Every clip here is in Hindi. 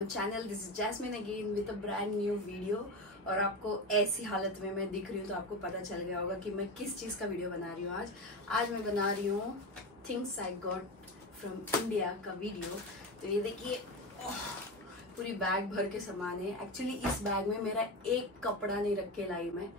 Channel this is Jasmine again with a brand new video. और आपको ऐसी हालत में मैं दिख रही हूँ तो आपको पता चल गया होगा कि मैं किस चीज़ का वीडियो बना रही हूँ। आज मैं बना रही हूँ things I got from India का वीडियो। तो ये देखिए पूरी बैग भर के सामान है। एक्चुअली इस बैग में मेरा एक कपड़ा नहीं रख के लाई मैं।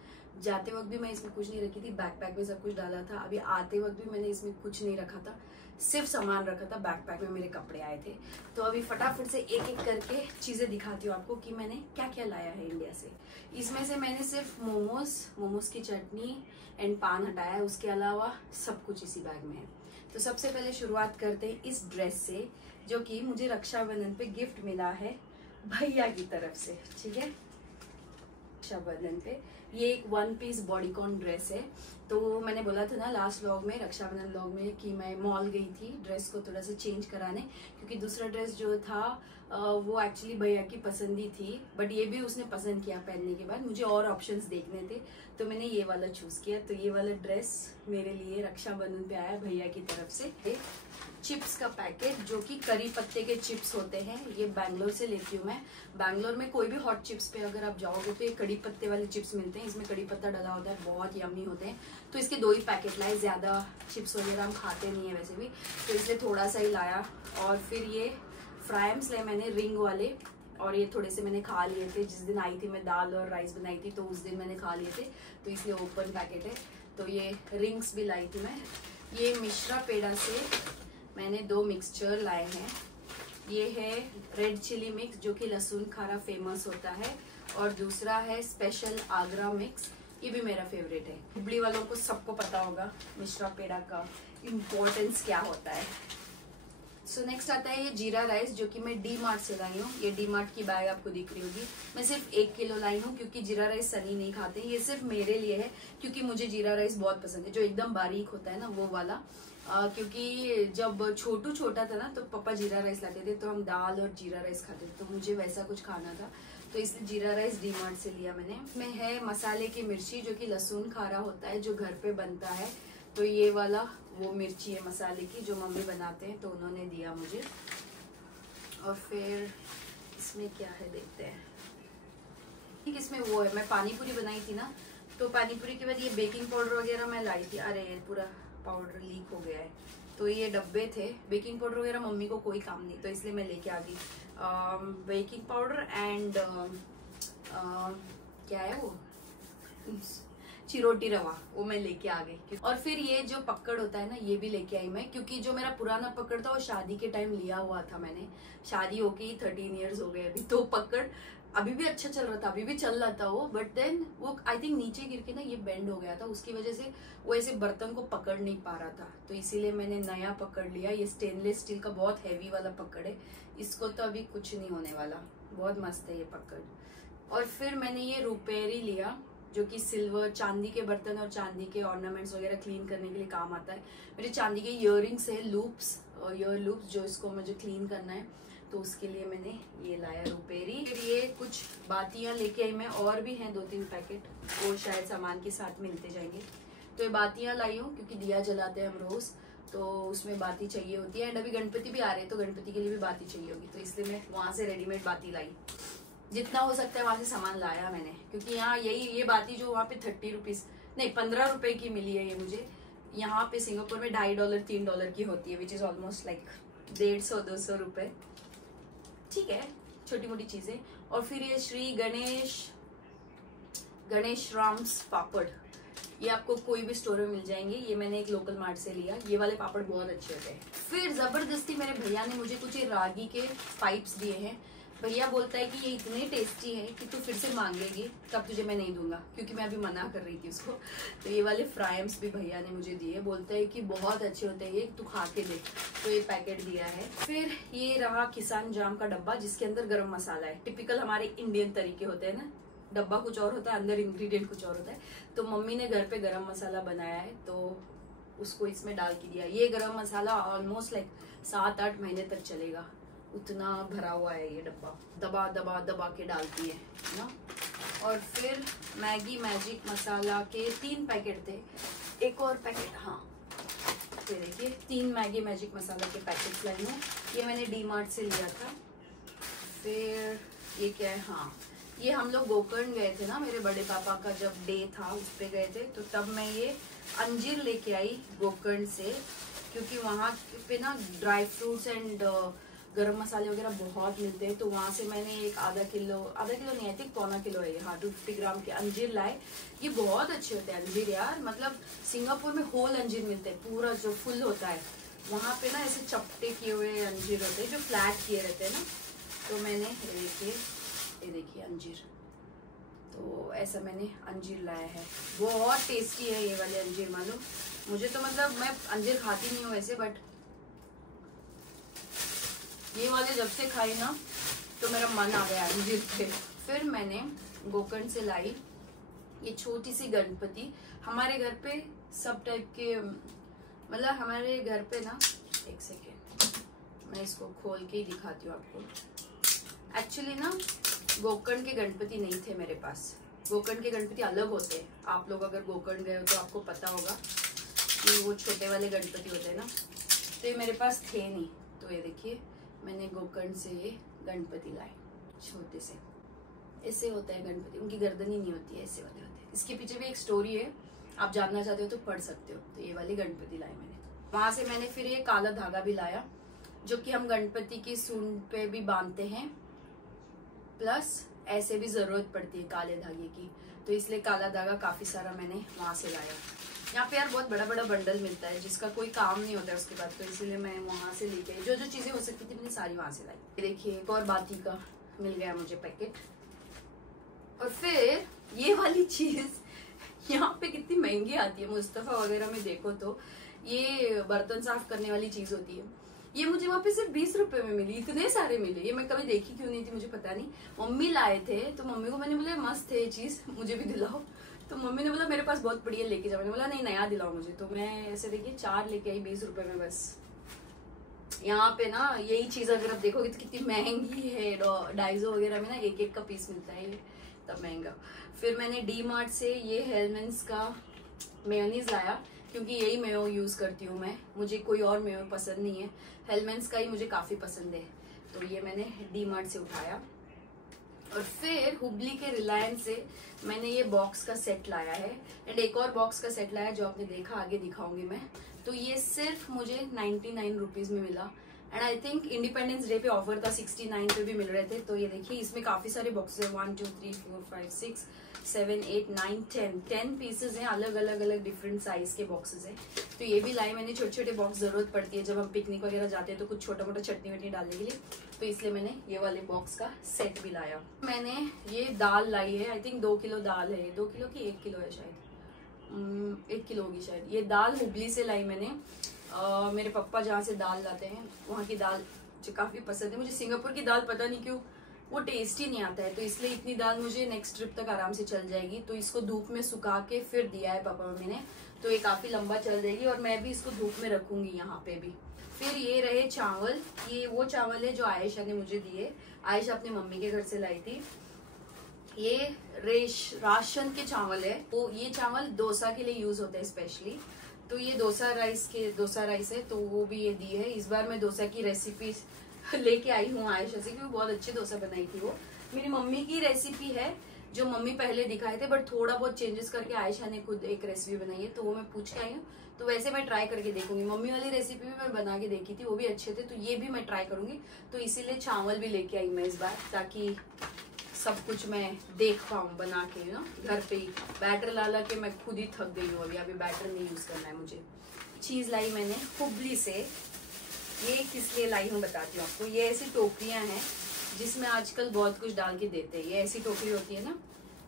जाते वक्त भी मैं इसमें कुछ नहीं रखी थी, बैकपैक में सब कुछ डाला था। अभी आते वक्त भी मैंने इसमें कुछ नहीं रखा था, सिर्फ सामान रखा था। बैकपैक में मेरे कपड़े आए थे। तो अभी फटाफट से एक एक करके चीज़ें दिखाती हूँ आपको कि मैंने क्या क्या लाया है इंडिया से। इसमें से मैंने सिर्फ मोमोज की चटनी एंड पान हटाया है, उसके अलावा सब कुछ इसी बैग में है। तो सबसे पहले शुरुआत करते हैं इस ड्रेस से, जो कि मुझे रक्षाबंधन पे गिफ्ट मिला है भैया की तरफ से। ठीक है, रक्षाबंधन पे ये एक वन पीस बॉडीकॉन ड्रेस है। तो मैंने बोला था ना लास्ट व्लॉग में, रक्षाबंधन व्लॉग में, कि मैं मॉल गई थी ड्रेस को थोड़ा सा चेंज कराने, क्योंकि दूसरा ड्रेस जो था वो एक्चुअली भैया की पसंदी थी, बट ये भी उसने पसंद किया पहनने के बाद। मुझे और ऑप्शंस देखने थे तो मैंने ये वाला चूज किया। तो ये वाला ड्रेस मेरे लिए रक्षाबंधन पे आया भैया की तरफ से। चिप्स का पैकेट, जो कि करी पत्ते के चिप्स होते हैं, ये बैंगलोर से लेती हूँ मैं। बैंगलोर में कोई भी हॉट चिप्स पे अगर आप जाओगे तो ये कड़ी पत्ते वाले चिप्स मिलते हैं। इसमें कड़ी पत्ता डला होता है, बहुत यम्मी होते हैं। तो इसके 2 ही पैकेट लाए, ज्यादा चिप्स वगैरह हम खाते नहीं है वैसे भी, तो इसलिए थोड़ा सा ही लाया। और फिर ये फ्राइम्स लाए मैंने रिंग वाले, और ये थोड़े से मैंने खा लिए थे। जिस दिन आई थी मैं दाल और राइस बनाई थी तो उस दिन मैंने खा लिए थे, तो इसलिए ओपन पैकेट है। तो ये रिंग्स भी लाई थी मैं। ये मिश्रा पेड़ा से मैंने 2 मिक्सचर लाए हैं। ये है रेड चिली मिक्स, जो कि लहसुन खारा फेमस होता है, और दूसरा है स्पेशल आगरा मिक्स, ये भी मेरा फेवरेट है। हुबली वालों को सबको पता होगा मिश्रा पेड़ा का इम्पोर्टेंस क्या होता है। सो नेक्स्ट आता है ये जीरा राइस, जो कि मैं डी मार्ट से लाई हूँ। ये डी मार्ट की बैग आपको दिख रही होगी। मैं सिर्फ 1 किलो लाई हूँ, क्योंकि जीरा राइस सनी नहीं खाते। ये सिर्फ मेरे लिए है, क्योंकि मुझे जीरा राइस बहुत पसंद है, जो एकदम बारीक होता है ना वो वाला। क्योंकि जब छोटू छोटा था ना तो पापा जीरा राइस लाते थे, तो हम दाल और जीरा राइस खाते थे, तो मुझे वैसा कुछ खाना था, तो इसलिए जीरा राइस डी मार्ट से लिया मैंने। इसमें है मसाले की मिर्ची, जो कि लहसुन खारा होता है, जो घर पे बनता है। तो ये वाला वो मिर्ची है मसाले की, जो मम्मी बनाते हैं, तो उन्होंने दिया मुझे। और फिर इसमें क्या है देखते हैं। ठीक, इसमें वो है, मैं पानी पूरी बनाई थी ना, तो पानी पूरी के बाद ये बेकिंग पाउडर वगैरह मैं लाई थी। अरे पूरा पाउडर लीक हो गया है। तो ये डब्बे थे, बेकिंग पाउडर वगैरह मम्मी को कोई काम नहीं, तो इसलिए मैं लेके आ गई बेकिंग पाउडर एंड क्या है वो चिरोटी रवा, वो मैं लेके आ गई। और फिर ये जो पकड़ होता है ना, ये भी लेके आई मैं, क्योंकि जो मेरा पुराना पकड़ था वो शादी के टाइम लिया हुआ था मैंने। शादी होके ही 13 इयर्स हो गए अभी। तो पकड़ अभी भी अच्छा चल रहा था, अभी भी चल रहा था वो, बट देन वो आई थिंक नीचे गिर के ना ये बेंड हो गया था, उसकी वजह से वो ऐसे बर्तन को पकड़ नहीं पा रहा था। तो इसीलिए मैंने नया पकड़ लिया। ये स्टेनलेस स्टील का बहुत हैवी वाला पकड़ है, इसको तो अभी कुछ नहीं होने वाला, बहुत मस्त है ये पकड़। और फिर मैंने ये रुपेरी लिया, जो कि सिल्वर, चांदी के बर्तन और चांदी के ऑर्नामेंट्स वगैरह क्लीन करने के लिए काम आता है। मेरे चांदी के इयररिंग्स है, लूप्स, ईयर लूप्स, जो इसको मुझे क्लीन करना है, तो उसके लिए मैंने ये लाया रुपेरी। फिर ये कुछ बातियां लेके आई मैं, और भी हैं 2-3 पैकेट, वो शायद सामान के साथ मिलते जाएंगे। तो ये बातियां लाई हूँ, क्योंकि दिया जलाते हैं हम रोज, तो उसमें बाती चाहिए होती है। एंड अभी गणपति भी आ रहे हैं, तो गणपति के लिए भी बाती चाहिए होगी, तो इसलिए मैं वहां से रेडीमेड बाती लाई। जितना हो सकता है वहां से सामान लाया मैंने, क्योंकि यहाँ ये बाती जो वहाँ पे 30 रुपीज नहीं 15 रुपए की मिली है, ये मुझे यहाँ पे सिंगापुर में $2.5 $3 की होती है, विच इज ऑलमोस्ट लाइक 150-200 रुपए। ठीक है, छोटी मोटी चीजें। और फिर ये श्री गणेश राम्स पापड़, ये आपको कोई भी स्टोर में मिल जाएंगे। ये मैंने एक लोकल मार्ट से लिया, ये वाले पापड़ बहुत अच्छे होते हैं। फिर जबरदस्ती मेरे भैया ने मुझे कुछ रागी के पाइप्स दिए हैं। भैया बोलता है कि ये इतने टेस्टी है कि तू फिर से मांगेगी, तब तुझे मैं नहीं दूंगा, क्योंकि मैं अभी मना कर रही थी उसको। तो ये वाले फ्राइम्स भी भैया ने मुझे दिए, बोलता है कि बहुत अच्छे होते हैं ये, तू खा के देख। तो ये पैकेट दिया है। फिर ये रहा किसान जाम का डब्बा, जिसके अंदर गरम मसाला है। टिपिकल हमारे इंडियन तरीके होते हैं ना, डब्बा कुछ और होता है, अंदर इंग्रेडिएंट कुछ और होता है। तो मम्मी ने घर पे गरम मसाला बनाया है, तो उसको इसमें डाल के दिया। ये गरम मसाला ऑलमोस्ट लाइक 7-8 महीने तक चलेगा, उतना भरा हुआ है ये डब्बा। दबा दबा दबा के डालती है ना। और फिर मैगी मैजिक मसाला के 3 पैकेट थे, एक और पैकेट, हाँ ये देखिए 3 मैगी मैजिक मसाला के पैकेट लाई हूँ। ये मैंने डी मार्ट से लिया था। फिर ये क्या है, हाँ ये हम लोग गोकर्ण गए थे ना, मेरे बड़े पापा का जब डे था उस पे गए थे, तो तब मैं ये अंजीर लेके आई गोकर्ण से, क्योंकि वहाँ पे ना ड्राई फ्रूट्स एंड गरम मसाले वगैरह बहुत मिलते हैं। तो वहाँ से मैंने एक आधा किलो नहीं, आई थिंक पौना किलो है ये, हाँ 250 ग्राम के अंजीर लाए। ये बहुत अच्छे होते हैं अंजीर यार, मतलब सिंगापुर में होल अंजीर मिलते हैं, पूरा जो फुल होता है। वहाँ पे ना ऐसे चपटे किए हुए अंजीर होते हैं जो फ्लैट किए रहते हैं ना। तो मैंने ये देखिए अंजीर, तो ऐसा मैंने अंजीर लाया है। बहुत टेस्टी है ये वाले अंजीर, मालूम मुझे तो, मतलब मैं अंजीर खाती नहीं हूँ वैसे, बट ये वाले जब से खाई ना तो मेरा मन आ गया अंजीर पे। फिर मैंने गोकर्ण से लाई ये छोटी सी गणपति। हमारे घर पे सब टाइप के, मतलब हमारे घर पे ना, एक सेकेंड मैं इसको खोल के ही दिखाती हूँ आपको। एक्चुअली ना गोकर्ण के गणपति नहीं थे मेरे पास, गोकर्ण के गणपति अलग होते हैं। आप लोग अगर गोकर्ण गए हो तो आपको पता होगा कि वो छोटे वाले गणपति होते हैं ना, तो ये मेरे पास थे नहीं। तो ये देखिए मैंने गोकर्ण से ये गणपति लाए, छोटे से ऐसे होता है गणपति, उनकी गर्दन ही नहीं होती है, ऐसे वाले होते हैं। इसके पीछे भी एक स्टोरी है, आप जानना चाहते हो तो पढ़ सकते हो। तो ये वाली गणपति लाई मैंने। वहां से मैंने फिर ये काला धागा भी लाया, जो कि हम गणपति की सूंड पे भी बांधते हैं, प्लस ऐसे भी जरूरत पड़ती है काले धागे की, तो इसलिए काला धागा काफी सारा मैंने वहां से लाया। यहाँ पे यार बहुत बड़ा बड़ा बंडल मिलता है जिसका कोई काम नहीं होता है उसके बाद, तो इसीलिए मैं वहां से लेके जो जो चीजें हो सकती थी मैंने सारी वहां से लाई। देखिए एक और बाती का मिल गया मुझे पैकेट। और फिर ये वाली चीज यहाँ पे कितनी महंगी आती है, मुस्तफा वगैरह में देखो तो ये बर्तन साफ करने वाली चीज होती है। ये मुझे वहाँ पे सिर्फ 20 रुपए में मिली, इतने सारे मिले, ये मैं कभी देखी क्यों नहीं थी मुझे पता नहीं। मम्मी लाए थे तो मम्मी को मैंने बोला मस्त है ये चीज, मुझे भी दिलाओ। तो मम्मी ने बोला मेरे पास बहुत बढ़िया लेके जाओ, मैंने बोला नहीं नया दिलाओ मुझे। तो मैं ऐसे देखिए 4 लेके आई 20 रुपए में बस। यहाँ पे ना यही चीज अगर आप देखोगे तो कितनी महंगी है, डाइजो वगैरह में ना एक एक का पीस मिलता है, ये तब महंगा। फिर मैंने डी मार्ट से ये हेलमेंस का मेयोनीज लाया, क्योंकि यही मेयो यूज करती हूँ मैं, मुझे कोई और मेयो पसंद नहीं है, हेलमेंस का ही मुझे काफी पसंद है। तो ये मैंने डी मार्ट से उठाया। और फिर हुबली के रिलायंस से मैंने ये बॉक्स का सेट लाया है, एंड एक और बॉक्स का सेट लाया जो आपने देखा, आगे दिखाऊंगी मैं। तो ये सिर्फ मुझे 99 रुपीज में मिला, and I think independence day पे ऑफर था, 69 पे भी मिल रहे थे। तो ये देखिए इसमें काफी सारे बॉक्सेस है, 1 2 3 4 5 6 7 8 9 10 पीसेज हैं, अलग अलग डिफरेंट साइज के बॉक्सेस हैं। तो ये भी लाई मैंने, छोटे छोटे बॉक्स जरूरत पड़ती है जब हम पिकनिक वगैरह जाते हैं तो कुछ छोटा मोटा चटनी वटनी डालने के लिए, तो इसलिए मैंने ये वाले बॉक्स का सेट भी लाया। मैंने ये दाल लाई है, आई थिंक 2 किलो दाल है, 2 किलो की 1 किलो है शायद, 1 किलो होगी शायद। ये दाल हुबली से लाई मैंने, मेरे पापा जहाँ से दाल लाते हैं वहाँ की दाल मुझे काफी पसंद है। मुझे सिंगापुर की दाल पता नहीं क्यों वो टेस्ट ही नहीं आता है, तो इसलिए इतनी दाल मुझे नेक्स्ट ट्रिप तक आराम से चल जाएगी। तो इसको धूप में सुखा के फिर दिया है पापा मम्मी ने, तो ये काफी लंबा चल जाएगी, और मैं भी इसको धूप में रखूंगी यहाँ पे भी। फिर ये रहे चावल, ये वो चावल है जो आयशा ने मुझे दिए, आयशा अपनी मम्मी के घर से लाई थी। ये राशन के चावल है, वो ये चावल डोसा के लिए यूज होता है स्पेशली। तो ये डोसा राइस है, तो वो भी ये दी है। इस बार मैं डोसा की रेसिपी लेके आई हूँ आयशा से, क्योंकि बहुत अच्छी डोसा बनाई थी वो। मेरी मम्मी की रेसिपी है जो मम्मी पहले दिखाए थे, बट थोड़ा बहुत चेंजेस करके आयशा ने खुद एक रेसिपी बनाई है, तो वो मैं पूछ के आई हूँ। तो वैसे मैं ट्राई करके देखूंगी, मम्मी वाली रेसिपी भी मैं बना के देखी थी, वो भी अच्छे थे, तो ये भी मैं ट्राई करूंगी। तो इसीलिए चावल भी लेके आई मैं इस बार, ताकि सब कुछ मैं देख पाऊँ बना के ना घर पे ही। बैटर ला के मैं खुद ही थक गई हूँ, अभी बैटर नहीं यूज करना है मुझे। चीज लाई मैंने हुबली से, ये किस लिए लाई हूँ बताती हूँ आपको। ये ऐसी टोकरियां हैं जिसमें आजकल बहुत कुछ डाल के देते हैं। ये ऐसी टोकरी होती है ना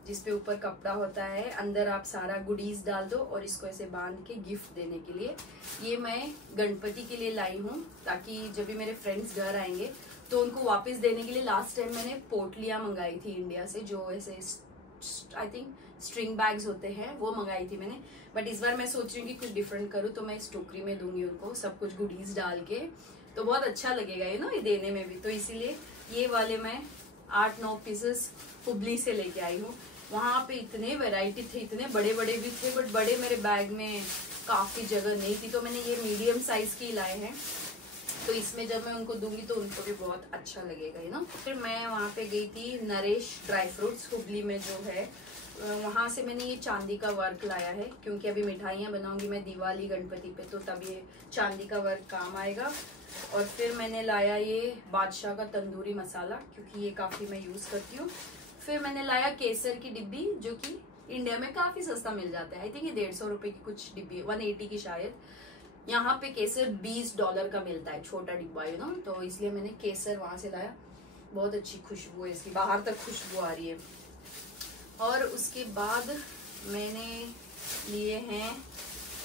जिसपे ऊपर कपड़ा होता है, अंदर आप सारा गुडीज डाल दो और इसको ऐसे बांध के गिफ्ट देने के लिए। ये मैं गणपति के लिए लाई हूँ, ताकि जब भी मेरे फ्रेंड्स घर आएंगे तो उनको वापस देने के लिए। लास्ट टाइम मैंने पोटलियां मंगाई थी इंडिया से, जो ऐसे आई थिंक स्ट्रिंग बैग्स होते हैं, वो मंगाई थी मैंने। बट इस बार मैं सोच रही हूँ कि कुछ डिफरेंट करूँ, तो मैं इस टोकरी में दूंगी उनको सब कुछ गुडीज डाल के, तो बहुत अच्छा लगेगा ये ना, ये देने में भी। तो इसीलिए ये वाले मैं 8-9 पीसेस हुबली से लेके आई हूँ। वहां पे इतने वैरायटी थे, इतने बड़े बड़े भी थे, बट बड़े मेरे बैग में काफी जगह नहीं थी, तो मैंने ये मीडियम साइज की लाए हैं। तो इसमें जब मैं उनको दूंगी तो उनको भी बहुत अच्छा लगेगा, यू नो। फिर मैं वहाँ पे गई थी नरेश ड्राई फ्रूट्स, हुबली में जो है, वहाँ से मैंने ये चांदी का वर्क लाया है, क्योंकि अभी मिठाइयाँ बनाऊंगी मैं दिवाली गणपति पे, तो तब ये चांदी का वर्क काम आएगा। और फिर मैंने लाया ये बादशाह का तंदूरी मसाला, क्योंकि ये काफ़ी मैं यूज़ करती हूँ। फिर मैंने लाया केसर की डिब्बी, जो कि इंडिया में काफ़ी सस्ता मिल जाता है। आई थिंक ये 150 रुपये की कुछ डिब्बी, 180 की शायद। यहाँ पे केसर $20 का मिलता है, छोटा डिब्बा, यू नो, तो इसलिए मैंने केसर वहाँ से लाया। बहुत अच्छी खुशबू है इसकी, बाहर तक खुशबू आ रही है। और उसके बाद मैंने लिए हैं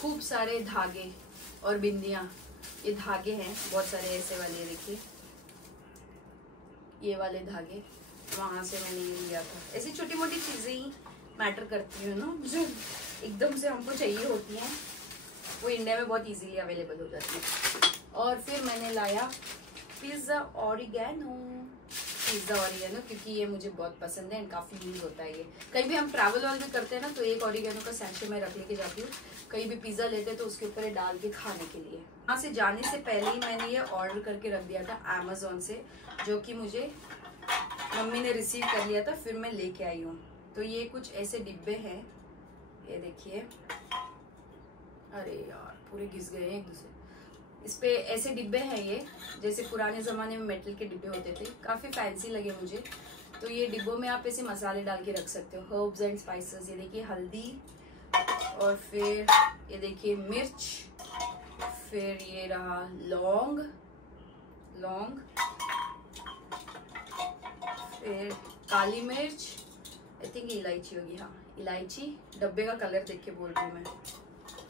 खूब सारे धागे और बिंदियाँ। ये धागे हैं बहुत सारे ऐसे वाले, देखिए ये वाले धागे, वहाँ से मैंने ये लिया था। ऐसी छोटी मोटी चीज़ें ही मैटर करती हैं ना, जो एकदम से हमको चाहिए होती हैं, वो इंडिया में बहुत इजीली अवेलेबल हो जाती है। और फिर मैंने लाया पिज़्ज़ा ऑरिगेनो, क्योंकि ये मुझे बहुत पसंद है एंड काफ़ी यूज होता है। ये कहीं भी हम ट्रैवल वाल में करते हैं ना, तो एक ऑरिगेनो का सैशे मैं रख लेके जाती हूँ। कहीं भी पिज़्ज़ा लेते हैं तो उसके ऊपर डाल के खाने के लिए। वहाँ से जाने से पहले ही मैंने ये ऑर्डर करके रख दिया था अमेज़ॉन से, जो कि मुझे मम्मी ने रिसीव कर लिया था, फिर मैं लेके आई हूँ। तो ये कुछ ऐसे डिब्बे हैं, ये देखिए। अरे यार पूरे घिस गए हैं एक दूसरे। इस पे ऐसे डिब्बे हैं ये, जैसे पुराने ज़माने में मेटल के डिब्बे होते थे, काफ़ी फैंसी लगे मुझे। तो ये डिब्बों में आप ऐसे मसाले डाल के रख सकते हो, हर्ब्स एंड स्पाइसेस। ये देखिए हल्दी, और फिर ये देखिए मिर्च, फिर ये रहा लौंग, फिर काली मिर्च, आई थिंक इलायची होगी, हाँ इलायची, डब्बे का कलर देख के बोल रही हूँ मैं।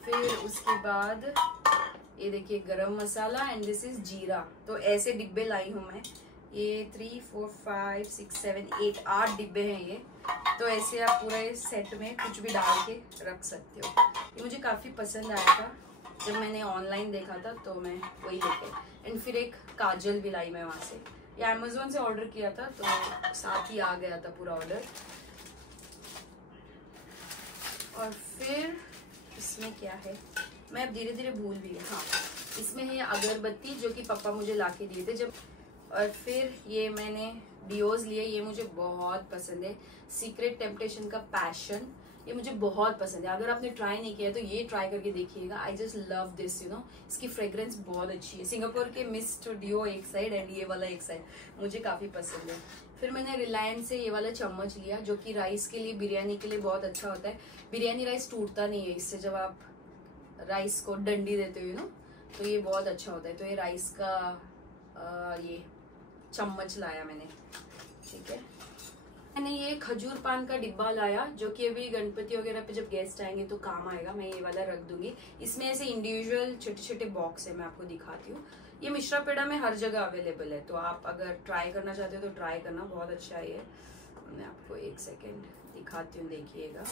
फिर उसके बाद ये देखिए गरम मसाला, एंड दिस इज जीरा। तो ऐसे डिब्बे लाई हूँ मैं, ये 3 4 5 6 7 8 8 डिब्बे हैं ये। तो ऐसे आप पूरे सेट में कुछ भी डाल के रख सकते हो। ये मुझे काफ़ी पसंद आया था, जब मैंने ऑनलाइन देखा था तो मैं वही लेके। एंड फिर एक काजल भी लाई मैं वहाँ से, ये अमेज़ॉन से ऑर्डर किया था, तो साथ ही आ गया था पूरा ऑर्डर। और फिर इसमें क्या है, मैं अब धीरे धीरे भूल भी गई। हाँ, इसमें है अगरबत्ती, जो कि पापा मुझे लाके दिए थे जब। और फिर ये मैंने डियोज लिए, ये मुझे बहुत पसंद है, सीक्रेट टेम्पटेशन का पैशन, ये मुझे बहुत पसंद है। अगर आपने ट्राई नहीं किया तो ये ट्राई करके देखिएगा। I just love this, you know. इसकी फ्रेग्रेंस बहुत अच्छी है। सिंगापुर के मिस्ट डियो एक साइड एंड ये वाला एक साइड, मुझे काफ़ी पसंद है। फिर मैंने रिलायंस से ये वाला चम्मच लिया, जो कि राइस के लिए, बिरयानी के लिए बहुत अच्छा होता है। बिरयानी राइस टूटता नहीं है इससे, जब आप राइस को डंडी देते हो, यू नो, तो ये बहुत अच्छा होता है। तो ये राइस का ये चम्मच लाया मैंने, ठीक है। मैंने ये खजूर पान का डिब्बा लाया, जो कि अभी गणपति वगैरह पे जब गेस्ट आएंगे तो काम आएगा। मैं ये वाला रख दूंगी। इसमें ऐसे इंडिविजुअल छोटे छोटे बॉक्स है, मैं आपको दिखाती हूँ। ये मिश्रा पेड़ा में हर जगह अवेलेबल है, तो आप अगर ट्राई करना चाहते हो तो ट्राई करना, बहुत अच्छा है ये। मैं आपको एक सेकेंड दिखाती हूँ, देखिएगा।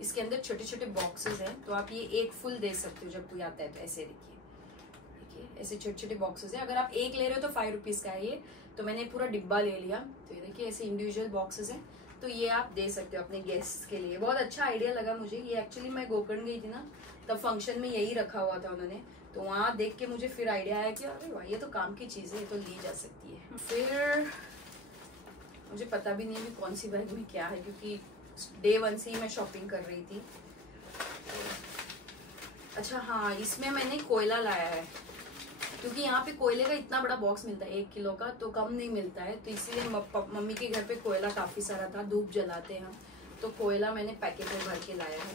इसके अंदर छोटे छोटे बॉक्सेस हैं, तो आप ये एक फुल दे सकते हो जब कोई आता है तो। ऐसे देखिए, ऐसे छोटे छोटे बॉक्सेस हैं। अगर आप एक ले रहे हो तो 5 रुपीज़ का है ये, तो मैंने पूरा डिब्बा ले लिया। तो ये देखिए ऐसे इंडिविजुअल बॉक्सेस हैं, तो ये आप दे सकते हो अपने गेस्ट के लिए। बहुत अच्छा आइडिया लगा मुझे ये। एक्चुअली मैं गोकर्ण गई थी ना, तब फंक्शन में यही रखा हुआ था उन्होंने, तो वहाँ देख के मुझे फिर आइडिया आया कि अरे वाह, ये तो काम की चीज़ है, ये तो ली जा सकती है। फिर मुझे पता भी नहीं है कौन सी बैग में क्या है, क्योंकि डे 1 से ही मैं शॉपिंग कर रही थी। अच्छा हाँ, इसमें मैंने कोयला लाया है, क्योंकि यहाँ पे कोयले का इतना बड़ा बॉक्स मिलता है 1 किलो का, तो कम नहीं मिलता है। तो इसीलिए मम्मी के घर पे कोयला काफ़ी सारा था, धूप जलाते हैं हम, तो कोयला मैंने पैकेट में भर के लाया है,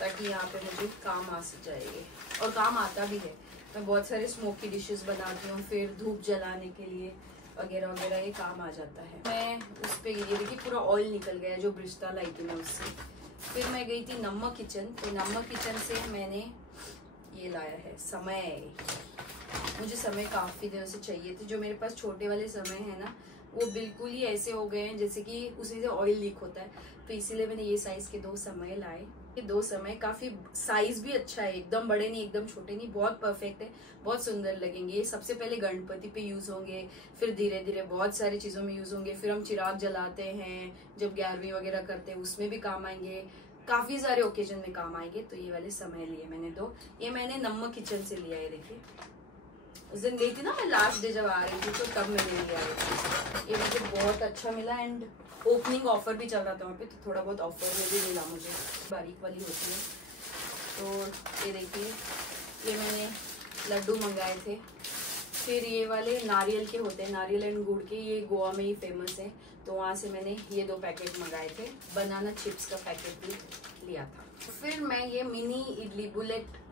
ताकि यहाँ पे मुझे काम आ जाएगी। और काम आता भी है। मैं बहुत सारे स्मोकी डिशेस बनाती हूँ, फिर धूप जलाने के लिए वगैरह वगैरह, ये काम आ जाता है। मैं उस पर ये देखिए पूरा ऑयल निकल गया जो ब्रिस्टा लाई थी मैं उससे। फिर मैं गई थी नमक किचन, तो नमक किचन से मैंने ये लाया है समय। मुझे समय काफ़ी दिनों से चाहिए थे। जो मेरे पास छोटे वाले समय है ना, वो बिल्कुल ही ऐसे हो गए हैं जैसे कि उसी से ऑयल लीक होता है, तो इसीलिए मैंने ये साइज़ के 2 समय लाए। ये 2 समय काफ़ी साइज़ भी अच्छा है, एकदम बड़े नहीं एकदम छोटे नहीं, बहुत परफेक्ट है, बहुत सुंदर लगेंगे। ये सबसे पहले गणपति पे यूज़ होंगे, फिर धीरे धीरे बहुत सारी चीज़ों में यूज़ होंगे। फिर हम चिराग जलाते हैं जब 11वीं वगैरह करते हैं, उसमें भी काम आएंगे, काफ़ी सारे ओकेजन में काम आएंगे। तो ये वाले समय लिए मैंने 2। ये मैंने नमक किचन से लिया है, देखिए उस दिन गई थी ना मैं, लास्ट डे जब आ रही थी तो तब मैंने लिया है। ये मुझे बहुत अच्छा मिला एंड ओपनिंग ऑफर भी चल रहा था वहाँ पे, तो थोड़ा बहुत ऑफर में भी मिला मुझे। बारीक वाली होती है। तो ये देखिए, ये मैंने लड्डू मंगाए थे। फिर ये वाले नारियल के होते हैं, नारियल एंड गुड़ के, ये गोवा में ही फेमस है, तो वहाँ से मैंने ये 2 पैकेट मंगाए थे। बनाना चिप्स का पैकेट भी लिया था। फिर मैं ये mini idli, bullet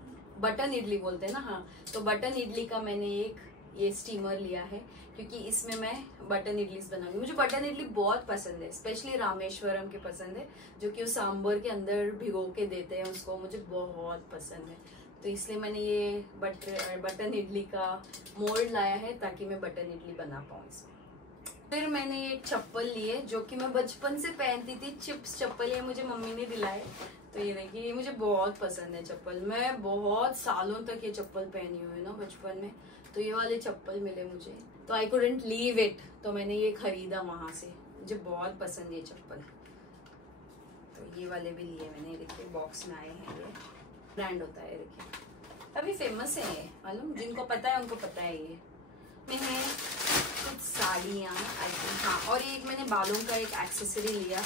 button idli बोलते हैं ना, हाँ, तो बटन इडली का मैंने एक ये स्टीमर लिया है, क्योंकि इसमें मैं बटन इडलीस बनाऊंगी। मुझे बटन इडली बहुत पसंद है, स्पेशली रामेश्वरम के पसंद है, जो कि उस सांबर के अंदर भिगो के देते हैं उसको, मुझे बहुत पसंद है। तो इसलिए मैंने ये बटन इडली का मोल्ड लाया है, ताकि मैं बटन इडली बना पाऊँ इसमें। फिर मैंने एक चप्पल ली है, जो कि मैं बचपन से पहनती थी। चिप्स चप्पल है, मुझे मम्मी ने दिलाए। तो ये देखिए, ये मुझे बहुत पसंद है चप्पल। मैं बहुत सालों तक ये चप्पल पहनी हुई हूँ ना बचपन में, तो ये वाले चप्पल मिले मुझे, तो आई कुडंट लीव इट, तो मैंने ये खरीदा वहां से। मुझे बहुत पसंद है ये चप्पल, तो ये वाले भी लिए मैंने। देखिए बॉक्स में आए हैं, ये ब्रांड होता है, देखिए अभी फेमस है ये, मालूम, जिनको पता है उनको पता है। ये मैंने कुछ साड़ियाँ आई थिंक, हाँ, और ये एक मैंने बालों का एक एक्सेसरी लिया।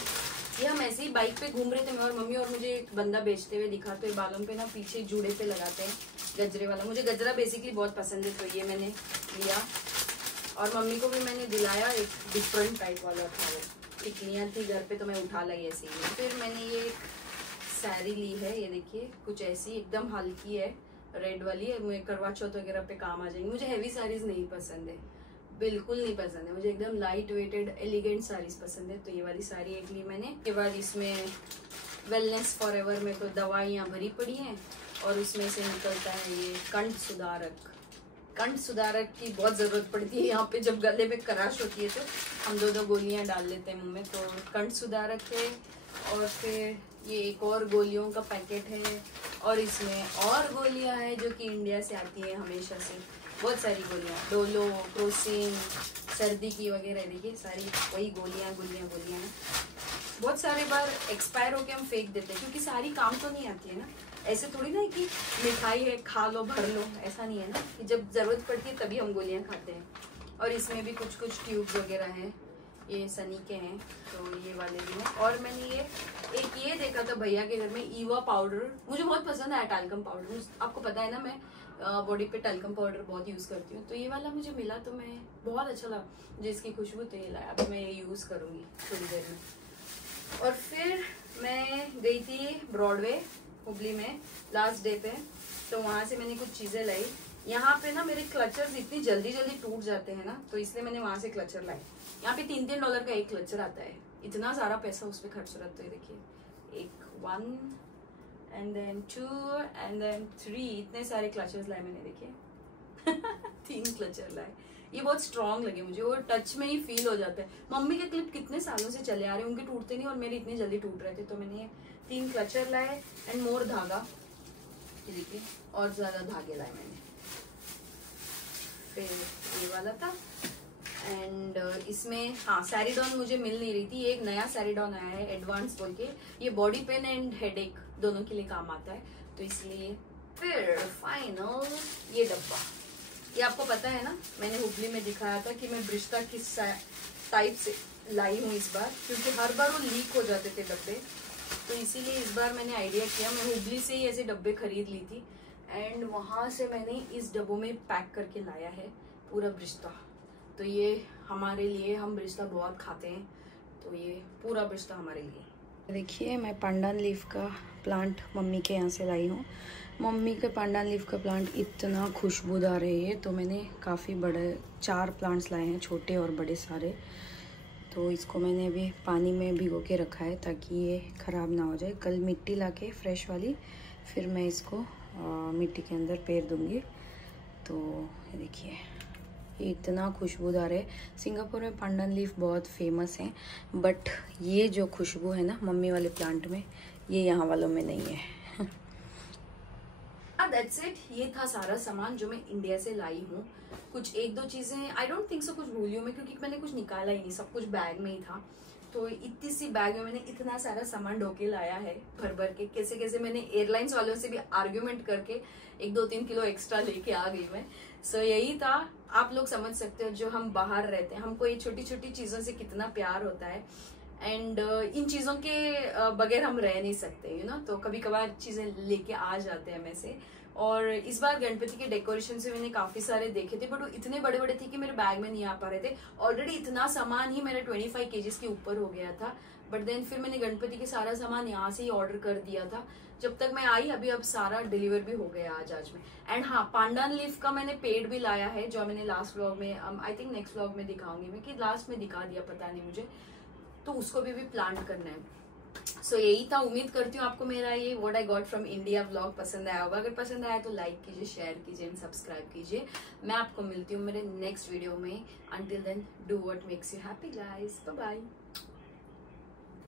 ये हम ऐसे ही बाइक पे घूम रहे थे मैं और मम्मी, और मुझे एक बंदा बेचते हुए दिखा, तो ये बालों पे ना पीछे जूड़े पे लगाते हैं, गजरे वाला। मुझे गजरा बेसिकली बहुत पसंद है, तो ये मैंने लिया। और मम्मी को भी मैंने दिलाया, एक डिफरेंट टाइप वाला था वो, टिकलियाँ थी घर पे तो मैं उठा लाई ऐसे ही। फिर मैंने ये एक साड़ी ली है, ये देखिए कुछ ऐसी एकदम हल्की है, रेड वाली है, मुझे करवा चौथ वगैरह पे काम आ जाएंगी। मुझे हैवी साड़ीज नहीं पसंद है, बिल्कुल नहीं पसंद है, मुझे एकदम लाइट वेटेड एलिगेंट साड़ीज पसंद है। तो ये वाली साड़ी एक ली मैंने। के बाद इसमें वेलनेस फॉरएवर में तो दवाइयाँ भरी पड़ी हैं, और उसमें से निकलता है ये कंठ सुधारक। कंठ सुधारक की बहुत जरूरत पड़ती है यहाँ पे, जब गले में कराश होती है तो हम 2-2 गोलियाँ डाल लेते हैं मुंह में, तो कंठ सुधारक है। और फिर ये एक और गोलियों का पैकेट है, और इसमें और गोलियां हैं जो कि इंडिया से आती है हमेशा से, बहुत सारी गोलियां, डोलो, क्रोसिन, सर्दी की वगैरह। देखिए सारी वही गोलियां हैं। बहुत सारे बार एक्सपायर होके हम फेंक देते हैं, क्योंकि सारी काम तो नहीं आती है ना। ऐसे थोड़ी ना कि मिठाई है खा लो भर लो, ऐसा नहीं है ना, कि जब जरूरत पड़ती है तभी हम गोलियां खाते हैं। और इसमें भी कुछ ट्यूब्स वगैरह हैं, ये सनी के हैं, तो ये वाले भी हैं। और मैंने ये देखा था भैया के घर में, ईवा पाउडर, मुझे बहुत पसंद है टैल्कम पाउडर। आपको पता है ना, मैं बॉडी पे टैल्कम पाउडर बहुत यूज करती हूँ, तो ये वाला मुझे मिला तो मैं बहुत अच्छा लगा मुझे, इसकी खुशबू तो ये लाया, अब मैं ये यूज करूंगी थोड़ी देर में। और फिर मैं गई थी ब्रॉडवे हुबली में लास्ट डे पे, तो वहां से मैंने कुछ चीजें लाई। यहाँ पे ना मेरे क्लचर्स इतनी जल्दी टूट जाते हैं ना, तो इसलिए मैंने वहां से क्लचर लाई। यहाँ पे $3-3 का एक क्लचर आता है, इतना सारा पैसा उस पर खर्च रहता है। देखिए, एक 1 and then 2 and then 3, इतने सारे क्लचर्स लाए मैंने। देखिए 3 क्लचर लाए। ये बहुत स्ट्रॉन्ग लगे मुझे, वो टच में ही फील हो जाता है। मम्मी के क्लिप कितने सालों से चले आ रहे हैं, उनके टूटते नहीं, और मेरे इतने जल्दी टूट रहे थे, तो मैंने 3 क्लचर लाए एंड मोर धागा। देखिए और ज्यादा धागे लाए मैंने। फिर ये वाला था, एंड इसमें हाँ सैरिडॉन मुझे मिल नहीं रही थी, एक नया सैरिडॉन आया है एडवांस बोल के, ये बॉडी पेन एंड हेडेक दोनों के लिए काम आता है, तो इसलिए। फिर फाइनल ये डब्बा, ये आपको पता है ना, मैंने हुबली में दिखाया था कि मैं ब्रिस्टा किस टाइप से लाई हूँ इस बार, क्योंकि हर बार वो लीक हो जाते थे डब्बे, तो इसीलिए इस बार मैंने आइडिया किया। मैं हुबली से ही ऐसे डब्बे खरीद ली थी, एंड वहां से मैंने इस डब्बों में पैक करके लाया है पूरा ब्रिस्टा। तो ये हमारे लिए, हम ब्रिस्टा बहुत खाते हैं, तो ये पूरा ब्रिस्टा हमारे लिए। देखिए मैं पांडान लीफ का प्लांट मम्मी के यहाँ से लाई हूँ। मम्मी के पांडान लीफ का प्लांट इतना खुशबूदार है ये, तो मैंने काफ़ी बड़े 4 प्लांट्स लाए हैं, छोटे और बड़े सारे। तो इसको मैंने अभी पानी में भिगो के रखा है ताकि ये ख़राब ना हो जाए। कल मिट्टी लाके फ्रेश वाली, फिर मैं इसको मिट्टी के अंदर पेर दूँगी। तो ये देखिए, ये इतना खुशबूदार है। सिंगापुर में पांडान लीफ बहुत फेमस है, बट ये जो खुशबू है ना मम्मी वाले प्लांट में, ये यहाँ वालों में नहीं है। That's it, ये था सारा सामान जो मैं इंडिया से लाई हूँ। कुछ 1-2 चीजें आई डोंट थिंक सो कुछ भूली हूँ मैं, क्योंकि मैंने कुछ निकाला ही नहीं, सब कुछ बैग में ही था। तो इतनी सी बैग में मैंने इतना सारा सामान ढो के लाया है भर भर के। कैसे कैसे मैंने एयरलाइंस वालों से भी आर्ग्यूमेंट करके 1-2-3 किलो एक्स्ट्रा लेके आ गई मैं। सो यही था, आप लोग समझ सकते हो जो हम बाहर रहते हैं, हमको ये छोटी छोटी चीजों से कितना प्यार होता है। एंड इन चीजों के बगैर हम रह नहीं सकते, यू नो। तो कभी कभार चीजें लेके आ जाते हैं में से। और इस बार गणपति के डेकोरेशन से मैंने काफी सारे देखे थे, बट वो इतने बड़े बड़े थे कि मेरे बैग में नहीं आ पा रहे थे। ऑलरेडी इतना सामान ही मेरा 25 kgs के ऊपर हो गया था। बट देन फिर मैंने गणपति के सारा सामान यहाँ से ही ऑर्डर कर दिया था। जब तक मैं आई अब सारा डिलीवर भी हो गया आज में। एंड हाँ, पांडान लीफ का मैंने पेड़ भी लाया है, जो मैंने लास्ट व्लॉग में, आई थिंक नेक्स्ट व्लॉग में दिखाऊंगी मैं, कि लास्ट में दिखा दिया पता नहीं मुझे, तो उसको भी प्लांट करना है। सो यही था। उम्मीद करती हूँ आपको मेरा ये what I got from India vlog पसंद आया होगा। अगर पसंद आया तो लाइक कीजिए, शेयर कीजिए एंड सब्सक्राइब कीजिए। मैं आपको मिलती हूँ मेरे नेक्स्ट वीडियो में। Until then, do what makes you happy guys. Bye bye.